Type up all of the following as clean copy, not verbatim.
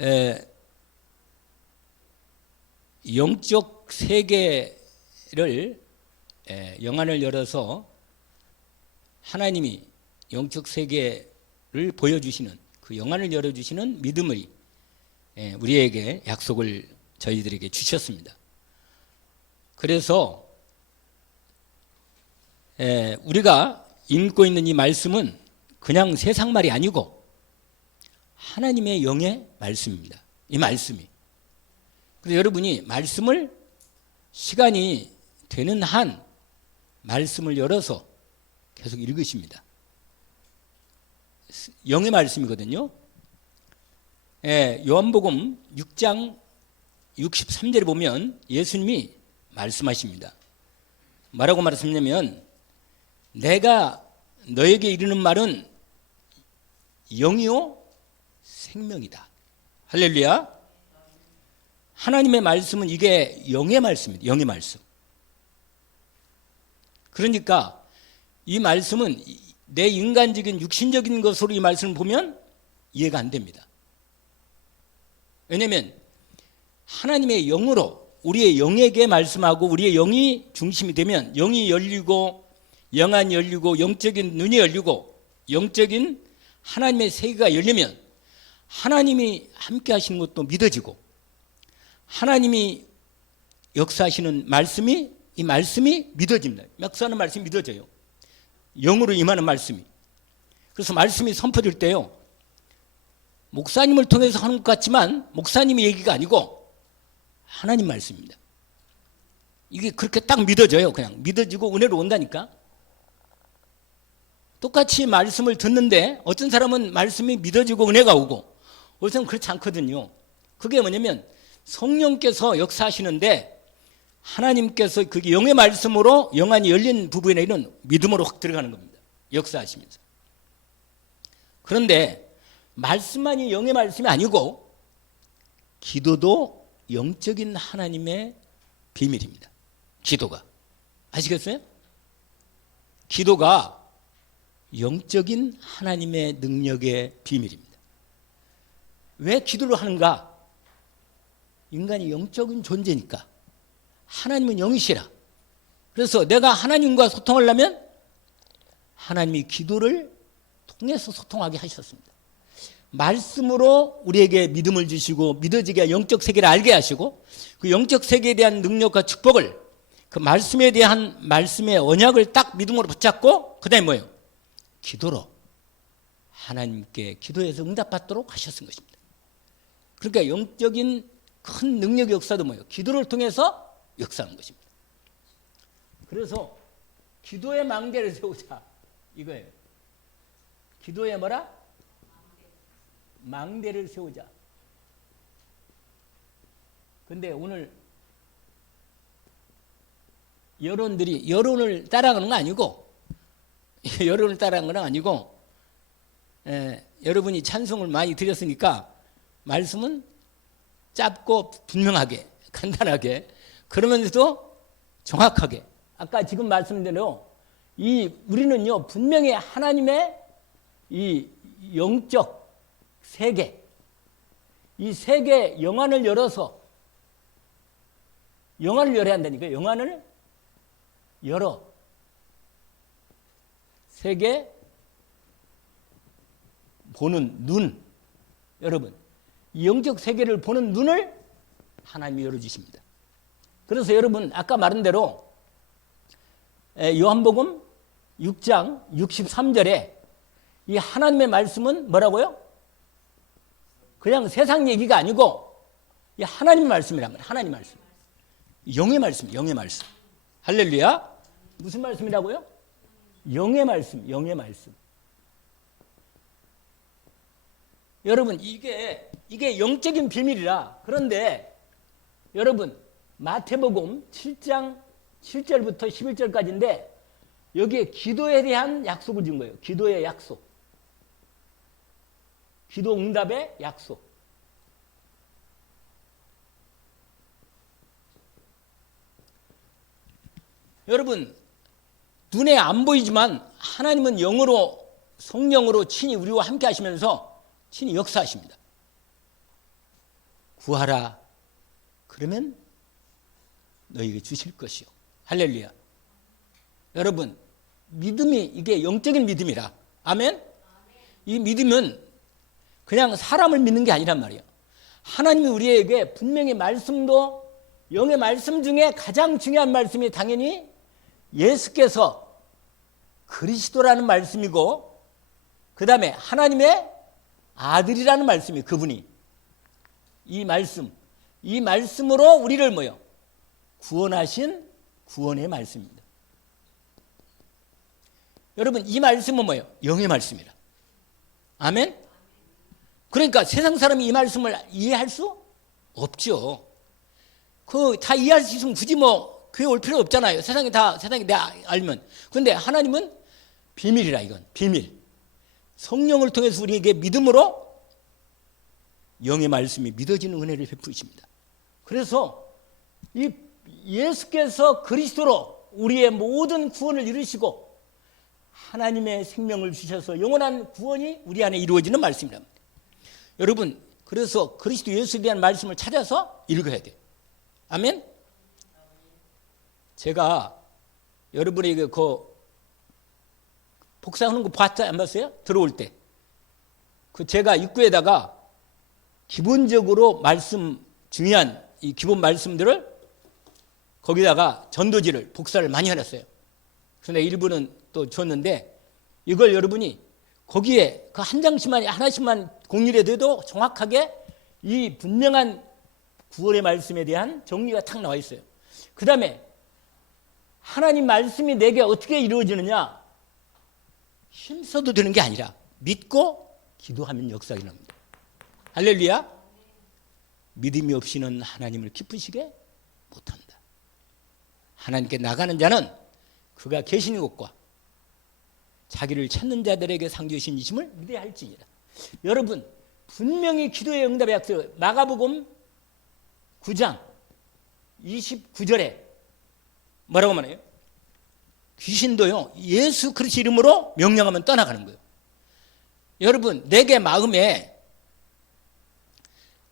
에, 영적 세계를 영안을 열어서 하나님이 영적 세계를 보여주시는 그 영안을 열어주시는 믿음의 우리에게 약속을 저희들에게 주셨습니다. 그래서 우리가 읽고 있는 이 말씀은 그냥 세상 말이 아니고 하나님의 영의 말씀입니다. 이 말씀이. 그래서 여러분이 말씀을 시간이 되는 한 말씀을 열어서 계속 읽으십니다. 영의 말씀이거든요. 요한복음 6장 63절에 보면 예수님이 말씀하십니다. 뭐라고 말씀하냐면 내가 너에게 이르는 말은 영이요 생명이다. 할렐루야. 하나님의 말씀은 이게 영의 말씀입니다. 영의 말씀. 그러니까 이 말씀은 내 인간적인 육신적인 것으로 이 말씀을 보면 이해가 안 됩니다. 왜냐하면 하나님의 영으로 우리의 영에게 말씀하고 우리의 영이 중심이 되면 영이 열리고 영안이 열리고 영적인 눈이 열리고 영적인 하나님의 세계가 열리면 하나님이 함께 하시는 것도 믿어지고 하나님이 역사하시는 말씀이 이 말씀이 믿어집니다. 역사하는 말씀이 믿어져요. 영으로 임하는 말씀이. 그래서 말씀이 선포될 때요. 목사님을 통해서 하는 것 같지만 목사님의 얘기가 아니고 하나님 말씀입니다. 이게 그렇게 딱 믿어져요. 그냥 믿어지고 은혜로 온다니까. 똑같이 말씀을 듣는데 어떤 사람은 말씀이 믿어지고 은혜가 오고 어떤 사람은 그렇지 않거든요. 그게 뭐냐면 성령께서 역사하시는데 하나님께서 그게 영의 말씀으로 영안이 열린 부분에는 믿음으로 확 들어가는 겁니다. 역사하시면서. 그런데 말씀만이 영의 말씀이 아니고 기도도 영적인 하나님의 비밀입니다. 기도가. 아시겠어요? 기도가 영적인 하나님의 능력의 비밀입니다. 왜 기도를 하는가? 인간이 영적인 존재니까. 하나님은 영이시라. 그래서 내가 하나님과 소통하려면 하나님이 기도를 통해서 소통하게 하셨습니다. 말씀으로 우리에게 믿음을 주시고 믿어지게 영적 세계를 알게 하시고 그 영적 세계에 대한 능력과 축복을 그 말씀에 대한 말씀의 언약을 딱 믿음으로 붙잡고 그 다음에 뭐예요? 기도로 하나님께 기도해서 응답받도록 하셨은 것입니다. 그러니까 영적인 큰 능력의 역사도 뭐예요? 기도를 통해서 역사하는 것입니다. 그래서 기도의 망대를 세우자 이거예요. 기도의 뭐라? 망대를 세우자. 근데 오늘 여론을 따라가는 건 아니고 여론을 따라가는 건 아니고 여러분이 찬송을 많이 드렸으니까 말씀은 짧고 분명하게 간단하게 그러면서도 정확하게 아까 지금 말씀대로 우리는요 분명히 하나님의 이 영적 세계 이 세계 영안을 열어서 영안을 열어야 한다니까요. 영안을 열어 세계 보는 눈 여러분 이 영적 세계를 보는 눈을 하나님이 열어주십니다. 그래서 여러분 아까 말한 대로 요한복음 6장 63절에 이 하나님의 말씀은 뭐라고요? 그냥 세상 얘기가 아니고 이 하나님의 말씀이란 말이에요. 하나님 말씀. 영의 말씀, 영의 말씀. 할렐루야. 무슨 말씀이라고요? 영의 말씀, 영의 말씀. 여러분 이게 영적인 비밀이라. 그런데 여러분 마태복음 7장 7절부터 11절까지인데 여기에 기도에 대한 약속을 준 거예요. 기도의 약속. 기도 응답의 약속. 여러분 눈에 안 보이지만 하나님은 영으로 성령으로 친히 우리와 함께 하시면서 친히 역사하십니다. 구하라. 그러면 너에게 주실 것이요. 할렐루야. 여러분, 믿음이 이게 영적인 믿음이라. 아멘? 이 믿음은 그냥 사람을 믿는 게 아니란 말이에요. 하나님이 우리에게 분명히 말씀도 영의 말씀 중에 가장 중요한 말씀이 당연히 예수께서 그리스도라는 말씀이고 그 다음에 하나님의 아들이라는 말씀이 그분이 이 말씀으로 우리를 뭐요? 구원하신 구원의 말씀입니다. 여러분 이 말씀은 뭐예요? 영의 말씀이라. 아멘? 그러니까 세상 사람이 이 말씀을 이해할 수 없죠. 다 이해할 수 있으면 굳이 교회 올 필요 없잖아요. 세상이 다 알면. 그런데 하나님은 비밀이라. 이건 비밀. 성령을 통해서 우리에게 믿음으로 영의 말씀이 믿어지는 은혜를 베푸십니다. 그래서 이 예수께서 그리스도로 우리의 모든 구원을 이루시고 하나님의 생명을 주셔서 영원한 구원이 우리 안에 이루어지는 말씀이랍니다. 여러분, 그래서 그리스도 예수에 대한 말씀을 찾아서 읽어야 돼요. 아멘? 제가 여러분에게 복사하는 거 봤어요? 안 봤어요? 들어올 때. 제가 입구에다가 기본적으로 중요한 이 기본 말씀들을 거기다가 전도지를 복사를 많이 해놨어요. 그런데 일부는 또 줬는데 이걸 여러분이 거기에 그 한 장씩만 하나씩만 공유해 둬도 정확하게 이 분명한 구원의 말씀에 대한 정리가 탁 나와 있어요. 그 다음에 하나님 말씀이 내게 어떻게 이루어지느냐? 힘써도 되는 게 아니라 믿고 기도하면 역사가 일어납니다. 할렐루야. 믿음이 없이는 하나님을 기쁘시게 못한다. 하나님께 나가는 자는 그가 계시는 곳과 자기를 찾는 자들에게 상 주신 이심을 믿어야 할지니라. 여러분 분명히 기도의 응답의 약속 마가복음 9장 29절에 뭐라고 말해요? 귀신도요 예수 그리스도 이름으로 명령하면 떠나가는 거예요. 여러분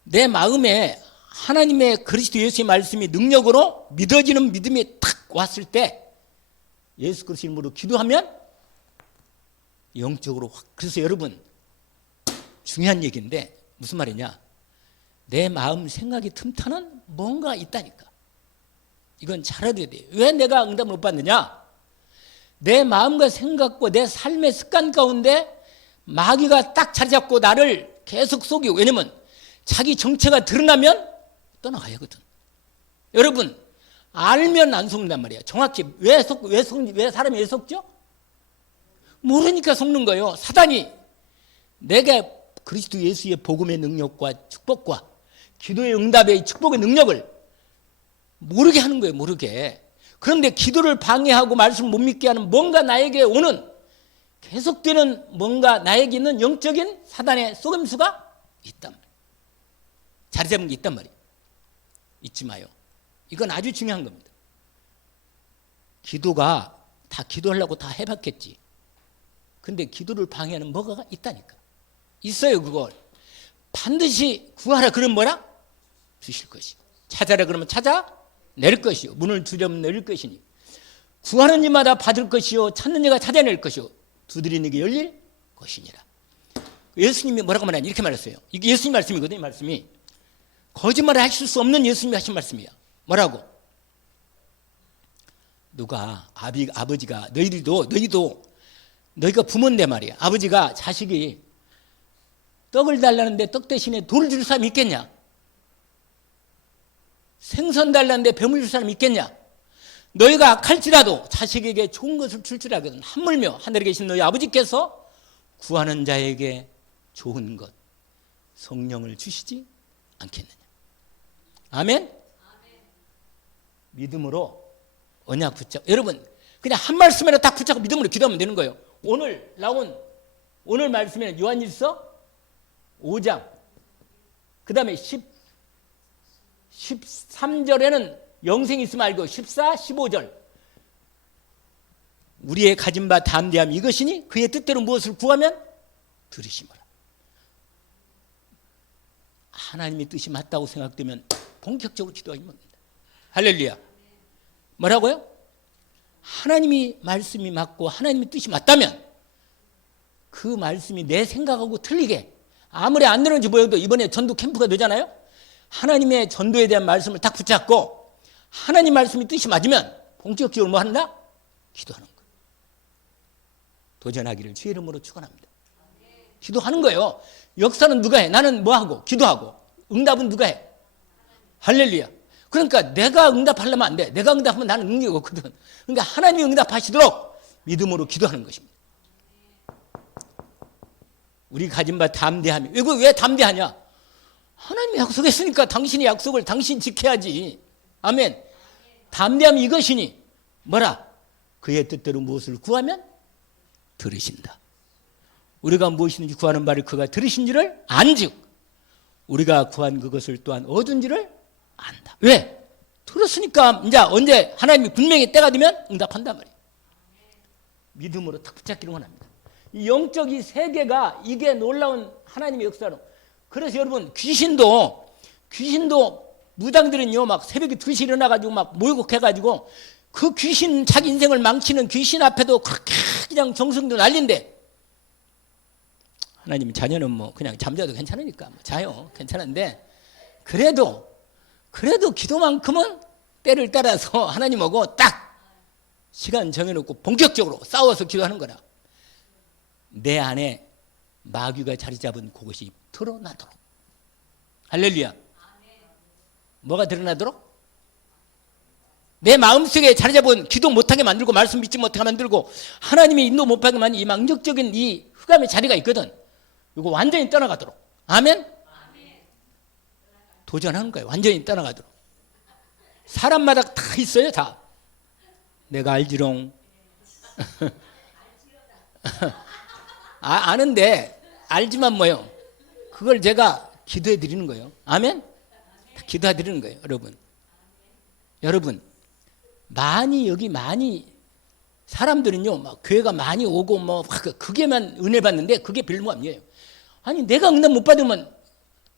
내 마음에 하나님의 그리스도 예수의 말씀이 능력으로 믿어지는 믿음이 탁 왔을 때 예수 그리스도 이름으로 기도하면 영적으로 그래서 여러분 중요한 얘기인데 무슨 말이냐? 내 마음 생각이 틈타는 뭔가 있다니까. 이건 잘 알아야 돼요. 왜 내가 응답을 못 받느냐? 내 마음과 생각과 내 삶의 습관 가운데 마귀가 딱 자리 잡고 나를 계속 속이고 왜냐면 자기 정체가 드러나면 떠나가야 하거든. 여러분 알면 안 속는단 말이야. 정확히 왜 사람이 왜 속죠? 모르니까 속는 거예요. 사단이 내가 그리스도 예수의 복음의 능력과 축복과 기도의 응답의 축복의 능력을 모르게 하는 거예요. 모르게. 그런데 기도를 방해하고 말씀을 못 믿게 하는 뭔가 나에게 오는 계속되는 뭔가 나에게 있는 영적인 사단의 속임수가 있단 말이에요. 자리 잡은 게 있단 말이에요. 잊지 마요. 이건 아주 중요한 겁니다. 기도가 다 기도하려고 다 해봤겠지. 근데 기도를 방해하는 뭐가 있다니까. 있어요. 그걸 반드시 구하라 그러면 뭐라? 주실 것이. 찾아라 그러면 찾아 낼 것이요. 문을 두드리면 열릴 것이니. 구하는 이마다 받을 것이요. 찾는 이가 찾아낼 것이요. 두드리는 이게 열릴 것이니라. 예수님이 뭐라고 말하냐 이렇게 말했어요. 이게 예수님 말씀이거든요. 이 말씀이 거짓말을 하실 수 없는 예수님이 하신 말씀이야. 뭐라고? 누가 아버지가 너희가 부모인데 말이야. 아버지가 자식이 떡을 달라는데 떡 대신에 돌을 줄 사람이 있겠냐? 생선 달라는데 뱀을 줄 사람이 있겠냐? 너희가 악할지라도 자식에게 좋은 것을 줄 알거든. 하물며 하늘에 계신 너희 아버지께서 구하는 자에게 좋은 것 성령을 주시지 않겠느냐? 아멘? 믿음으로 언약 붙잡고 여러분 그냥 한 말씀이나 딱 붙잡고 믿음으로 기도하면 되는 거예요. 오늘 말씀에는 요한일서 5장 그 다음에 13절에는 영생이 있으면 알고 14, 15절 우리의 가진 바 담대함 이것이니 그의 뜻대로 무엇을 구하면 들으시므라. 하나님의 뜻이 맞다고 생각되면 본격적으로 기도하기 뭡니다. 할렐루야. 뭐라고요? 하나님이 말씀이 맞고 하나님의 뜻이 맞다면 그 말씀이 내 생각하고 틀리게 아무리 안 되는지 보여도 이번에 전도 캠프가 되잖아요. 하나님의 전도에 대한 말씀을 딱 붙잡고 하나님 말씀이 뜻이 맞으면 본격적으로 뭐 한다? 기도하는 거예요. 도전하기를 주의 이름으로 축원합니다. 기도하는 거예요. 역사는 누가 해? 나는 뭐 하고? 기도하고. 응답은 누가 해? 할렐루야. 그러니까 내가 응답하려면 안 돼. 내가 응답하면 나는 능력이 없거든. 그러니까 하나님이 응답하시도록 믿음으로 기도하는 것입니다. 우리 가진 바 담대함이. 왜 담대하냐? 하나님이 약속했으니까 당신이 약속을 당신 지켜야지. 아멘. 담대함이 이것이니 뭐라? 그의 뜻대로 무엇을 구하면 들으신다. 우리가 무엇이든지 구하는 바를 그가 들으신지를 안즉 우리가 구한 그것을 또한 얻은지를 안다. 왜? 들었으니까 이제 언제 하나님이 분명히 때가 되면 응답한단 말이에요. 믿음으로 탁 붙잡기를 원합니다. 이 영적 이 세계가 이게 놀라운 하나님의 역사로. 그래서 여러분 귀신도 무당들은요 막 새벽에 2시 일어나가지고 막 모욕해가지고 그 귀신 자기 인생을 망치는 귀신 앞에도 그렇게 그냥 정성도 난리인데 하나님 자녀는 뭐 그냥 잠자도 괜찮으니까 뭐 자요. 괜찮은데 그래도 기도만큼은 때를 따라서 하나님하고 딱 시간 정해놓고 본격적으로 싸워서 기도하는 거라. 내 안에 마귀가 자리 잡은 그것이 드러나도록. 할렐루야. 뭐가 드러나도록? 내 마음속에 자리 잡은 기도 못하게 만들고 말씀 믿지 못하게 만들고 하나님의 인도 못하게 만든 이 망력적인 이 흑암의 자리가 있거든. 이거 완전히 떠나가도록. 아멘? 도전하는 거예요. 완전히 떠나가도록. 사람마다 다 있어요. 다. 내가 알지롱. 아는데 알지만 뭐요. 그걸 제가 기도해 드리는 거예요. 아멘? 기도해 드리는 거예요. 여러분 여기 많이 사람들은요 막 교회가 많이 오고 뭐 그게만 은혜 받는데 그게 별무함이에요. 아니 내가 응답 못 받으면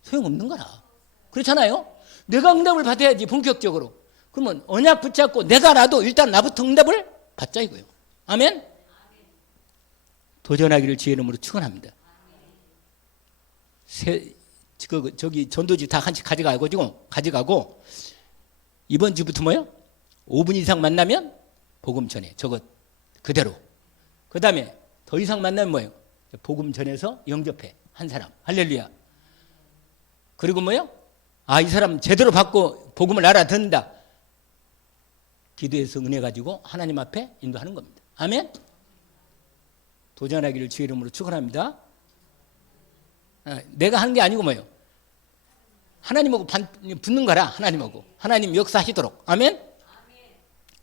소용없는 거라. 그렇잖아요. 내가 응답을 받아야지 본격적으로. 그러면 언약 붙잡고 내가라도 일단 나부터 응답을 받자 이거예요. 아멘? 도전하기를 주의 이름으로 축원합니다. 저기 전도지 다 한씩 가져가고 이번 주부터 뭐요? 5분 이상 만나면 복음 전해. 저것 그대로. 그 다음에 더 이상 만나면 뭐예요? 복음 전해서 영접해. 한 사람. 할렐루야. 그리고 뭐요? 이 사람 제대로 받고 복음을 알아듣는다. 기도해서 은혜 가지고 하나님 앞에 인도하는 겁니다. 아멘? 도전하기를 주의 이름으로 축원합니다. 내가 하는 게 아니고 뭐예요? 하나님하고 붙는 거라. 하나님하고. 하나님 역사하시도록. 아멘?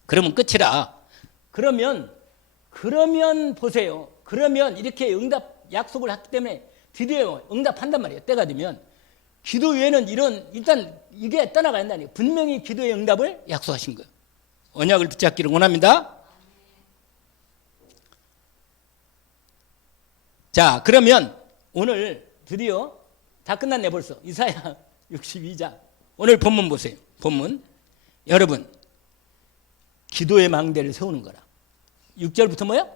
그러면 끝이라. 그러면 보세요. 그러면 이렇게 응답 약속을 했기 때문에 드디어 응답한단 말이에요. 때가 되면. 기도 외에는 일단 이게 떠나가야 한다니까. 분명히 기도의 응답을 약속하신 거예요. 언약을 붙잡기를 원합니다. 자, 그러면 오늘 드디어 다 끝났네 벌써. 이사야 62장. 오늘 본문 보세요. 본문. 여러분, 기도의 망대를 세우는 거라. 6절부터 뭐야?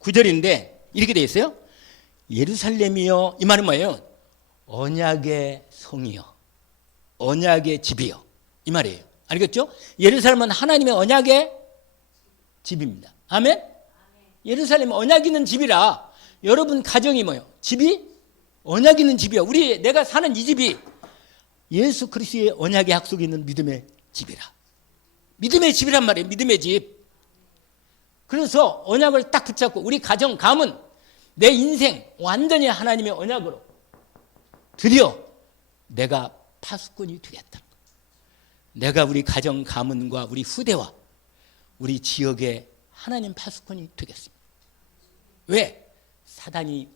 9절인데 이렇게 돼 있어요. 예루살렘이여. 이 말은 뭐예요? 언약의 성이여. 언약의 집이여. 이 말이에요. 알겠죠? 예루살렘은 하나님의 언약의 집입니다. 아멘? 예루살렘은 언약 있는 집이라 여러분 가정이 뭐예요? 집이 언약 있는 집이야. 내가 사는 이 집이 예수 그리스도의 언약의 약속이 있는 믿음의 집이라. 믿음의 집이란 말이에요. 믿음의 집. 그래서 언약을 딱 붙잡고 우리 가정, 가문, 내 인생 완전히 하나님의 언약으로 드디어 내가 파수꾼이 되겠다. 내가 우리 가정, 가문과 우리 후대와 우리 지역의 하나님 파수꾼이 되겠습니다. 왜? 사단이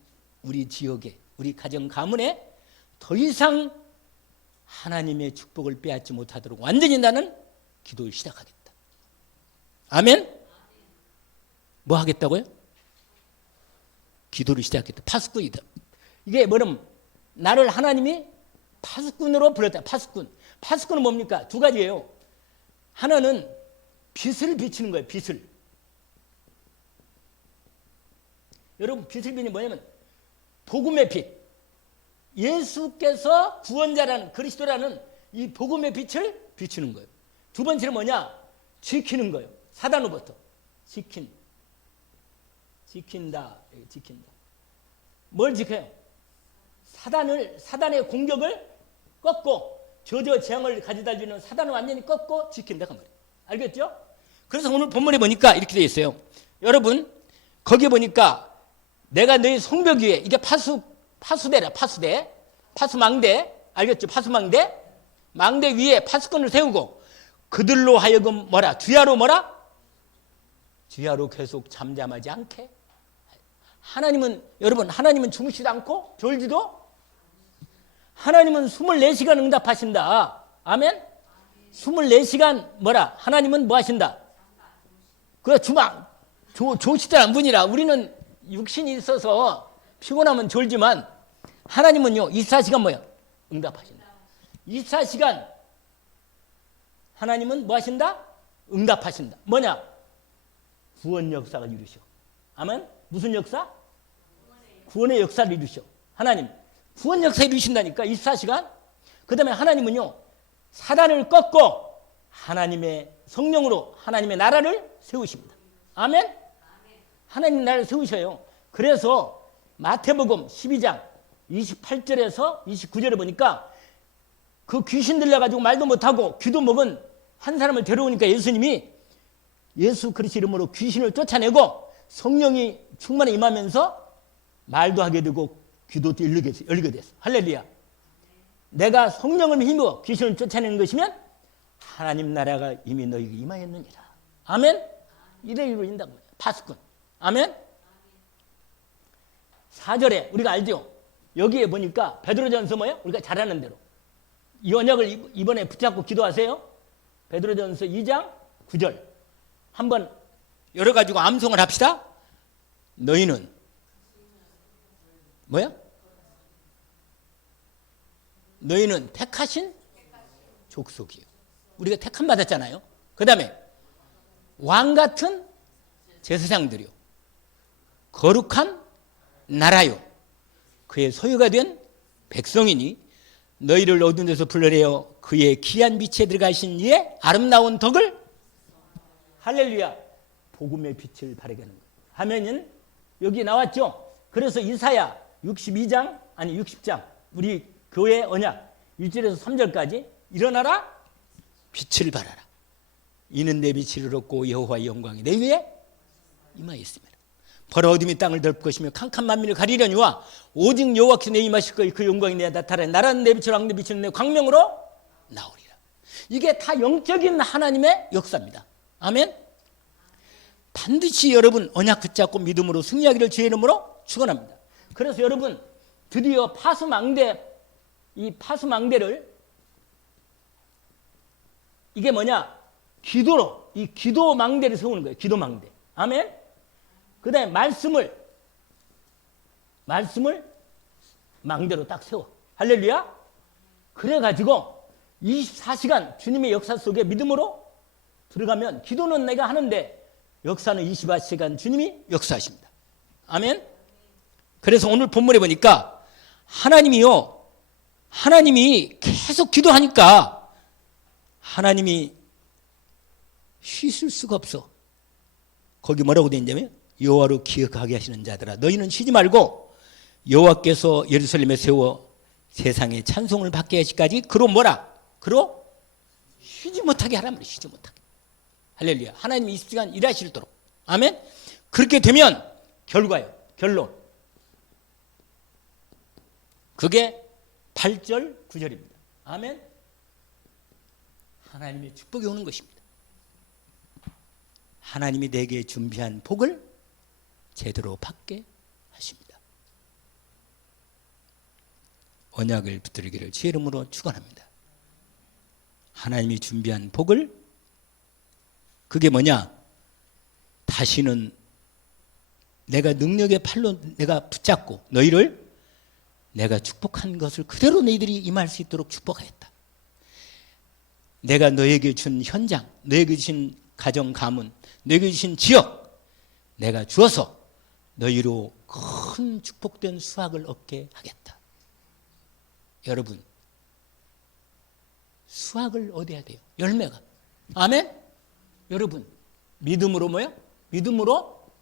우리 지역에, 우리 가정, 가문에 더 이상 하나님의 축복을 빼앗지 못하도록 완전히 나는 기도를 시작하겠다. 아멘? 뭐 하겠다고요? 기도를 시작했다. 파수꾼이다. 이게 뭐냐면 나를 하나님이 파수꾼으로 불렀다. 파수꾼. 파수꾼은 뭡니까? 두 가지예요. 하나는 빛을 비치는 거예요. 빛을. 여러분, 빛을 비치는 게 뭐냐면 복음의 빛. 예수께서 구원자라는, 그리스도라는 이 복음의 빛을 비추는 거예요. 두 번째는 뭐냐? 지키는 거예요. 사단으로부터. 지킨다. 지킨다. 뭘 지켜요? 사단의 공격을 꺾고, 저저 재앙을 가져다 주는 사단을 완전히 꺾고 지킨다. 그 말이에요. 알겠죠? 그래서 오늘 본문에 보니까 이렇게 되어 있어요. 여러분, 거기에 보니까 내가 너희 성벽 위에, 이게 파수대라. 파수망대. 알겠죠? 파수망대. 망대 위에 파수꾼을 세우고 그들로 하여금 뭐라? 주야로 뭐라? 주야로 계속 잠잠하지 않게. 하나님은, 여러분, 하나님은 주무시지도 않고 졸지도, 하나님은 24시간 응답하신다. 아멘? 24시간 뭐라? 하나님은 뭐 하신다? 그 주방 조시다는 분이라. 우리는 육신이 있어서 피곤하면 졸지만 하나님은요 24시간 뭐야? 응답하신다. 24시간 하나님은 뭐 하신다? 응답하신다. 뭐냐? 구원 역사가 이루셔. 아멘? 무슨 역사? 구원의 역사를 이루셔. 하나님 구원 역사 이루신다니까. 24시간. 그 다음에 하나님은요 사단을 꺾고 하나님의 성령으로 하나님의 나라를 세우십니다. 아멘? 하나님 나라를 세우셔요. 그래서 마태복음 12장 28절에서 29절에 보니까 그 귀신 들려가지고 말도 못하고 귀도 먹은 한 사람을 데려오니까 예수님이 예수 그리스도 이름으로 귀신을 쫓아내고 성령이 충만히 임하면서 말도 하게 되고 귀도 열리게 됐어. 할렐루야. 내가 성령을 힘입어 귀신을 쫓아내는 것이면 하나님 나라가 이미 너희에게 임하였느니라. 아멘? 이래 이루어진다고 해요. 파수꾼. 아멘? 4절에 우리가 알죠? 여기에 보니까 베드로전서 뭐예요? 우리가 잘 아는 대로 이 언약을 이번에 붙잡고 기도하세요. 베드로전서 2장 9절 한번 열어가지고 암송을 합시다. 너희는 뭐야? 너희는 택하신 족속이요. 우리가 택함 받았잖아요. 그 다음에 왕같은 제사장들이요. 거룩한 나라요. 그의 소유가 된 백성이니 너희를 어두운 데서 불러내어 그의 귀한 빛에 들어가신 이의 아름다운 덕을 할렐루야 복음의 빛을 바라게 하는 거예요. 하면은 여기 나왔죠. 그래서 이사야 62장 아니 60장 우리 교회 언약 1절에서 3절까지 일어나라 빛을 발하라. 이는 내 빛을 얻고 여호와의 영광이 내 위에 임하였습니다. 벌어 어둠이 땅을 덮을 것이며 캄캄 만민을 가리려니와 오직 여호와께서 내 임하실 거니 그 영광이 내 나타나니 나라는 내 빛으로 왕의 빛은 내 광명으로 나오리라. 이게 다 영적인 하나님의 역사입니다. 아멘. 반드시 여러분 언약 붙잡고 믿음으로 승리하기를 주의 이름으로 축원합니다. 그래서 여러분 드디어 이 파수망대를 이게 뭐냐? 기도로 이 기도망대를 세우는 거예요. 기도망대. 아멘. 그 다음에 말씀을 망대로 딱 세워. 할렐루야. 그래가지고 24시간 주님의 역사 속에 믿음으로 들어가면 기도는 내가 하는데 역사는 24시간 주님이 역사하십니다. 아멘. 그래서 오늘 본문에 보니까 하나님이 계속 기도하니까 하나님이 쉬실 수가 없어. 거기 뭐라고 되어 있냐면 여호와로 기억하게 하시는 자들아 너희는 쉬지 말고 여호와께서 예루살렘에 세워 세상에 찬송을 받게 하시기까지 그로 뭐라? 그로 쉬지 못하게 하란 말이에요. 쉬지 못하게. 할렐루야. 하나님이 20시간 일하시도록. 아멘. 그렇게 되면 결과예요. 결론. 그게 8절 9절입니다. 아멘. 하나님의 축복이 오는 것입니다. 하나님이 내게 준비한 복을 제대로 받게 하십니다. 언약을 붙들기를 주의 이름으로 축원합니다. 하나님이 준비한 복을 그게 뭐냐? 다시는 내가 능력의 팔로 내가 붙잡고 너희를 내가 축복한 것을 그대로 너희들이 임할 수 있도록 축복하겠다. 내가 너에게 준 현장, 너에게 주신 가정 가문, 너에게 주신 지역 내가 주어서 너희로 큰 축복된 수확을 얻게 하겠다. 여러분, 수확을 얻어야 돼요. 열매가. 아멘? 여러분, 믿음으로 뭐요? 믿음으로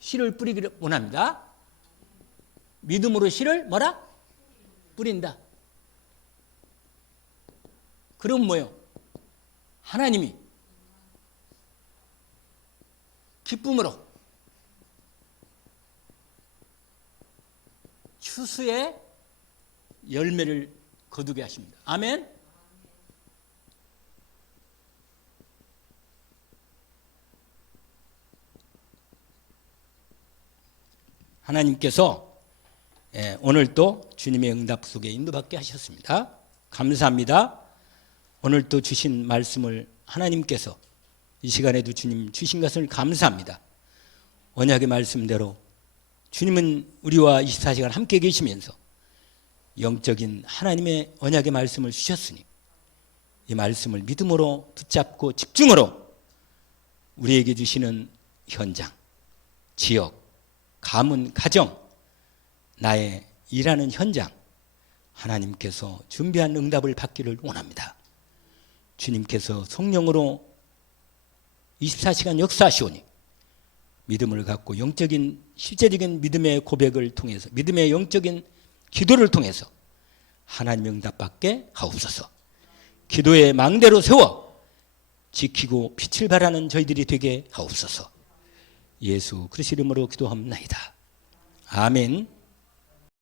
씨를 뿌리기를 원합니다. 믿음으로 씨를 뭐라? 뿌린다. 그럼 뭐요? 하나님이 기쁨으로 추수의 열매를 거두게 하십니다. 아멘? 하나님께서 오늘 또 주님의 응답 속에 인도받게 하셨습니다. 감사합니다. 오늘 또 주신 말씀을 하나님께서 이 시간에도 주님 주신 것을 감사합니다. 언약의 말씀대로 주님은 우리와 24시간 함께 계시면서 영적인 하나님의 언약의 말씀을 주셨으니 이 말씀을 믿음으로 붙잡고 집중으로 우리에게 주시는 현장, 지역, 가문, 가정, 나의 일하는 현장 하나님께서 준비한 응답을 받기를 원합니다. 주님께서 성령으로 24시간 역사하시오니 믿음을 갖고 영적인 실제적인 믿음의 고백을 통해서 믿음의 영적인 기도를 통해서 하나님 응답받게 하옵소서. 기도의 망대로 세워 지키고 빛을 발하는 저희들이 되게 하옵소서. 예수 그리스도 이름으로 기도합나이다. 아멘.